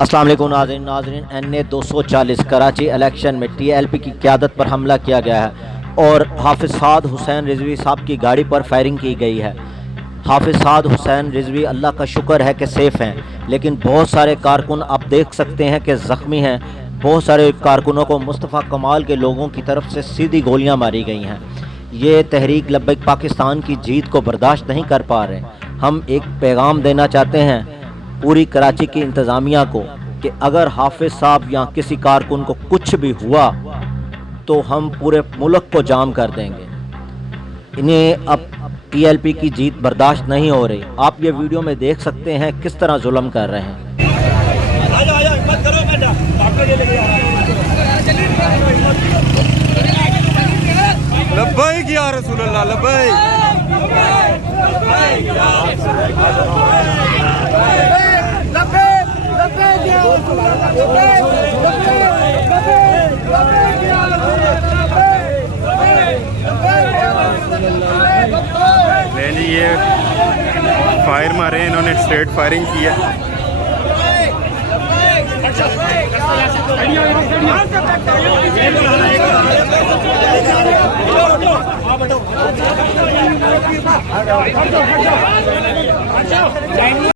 अस्सलाम वालेकुम नाज़रीन NA 240 कराची इलेक्शन में TLP की क़यादत पर हमला किया गया है और हाफिज़ साद हुसैन रिजवी साहब की गाड़ी पर फायरिंग की गई है। हाफिज़ साद हुसैन रिजवी अल्लाह का शुक्र है कि सेफ़ हैं, लेकिन बहुत सारे कारकुन आप देख सकते हैं कि ज़ख्मी हैं। बहुत सारे कारकुनों को मुस्तफ़ा कमाल के लोगों की तरफ से सीधी गोलियां मारी गई हैं। ये तहरीक लब्बैक पाकिस्तान की जीत को बर्दाश्त नहीं कर पा रहे। हम एक पैगाम देना चाहते हैं पूरी कराची की इंतज़ामिया को कि अगर हाफिज़ साहब या किसी कारकुन को कुछ भी हुआ तो हम पूरे मुल्क को जाम कर देंगे। इन्हें अब TLP की जीत बर्दाश्त नहीं हो रही। आप ये वीडियो में देख सकते हैं किस तरह जुल्म कर रहे हैं। लब्बैक या रसूल अल्लाह, लब्बैक। मैंने ये फायर मारे, इन्होंने स्ट्रेट फायरिंग की है।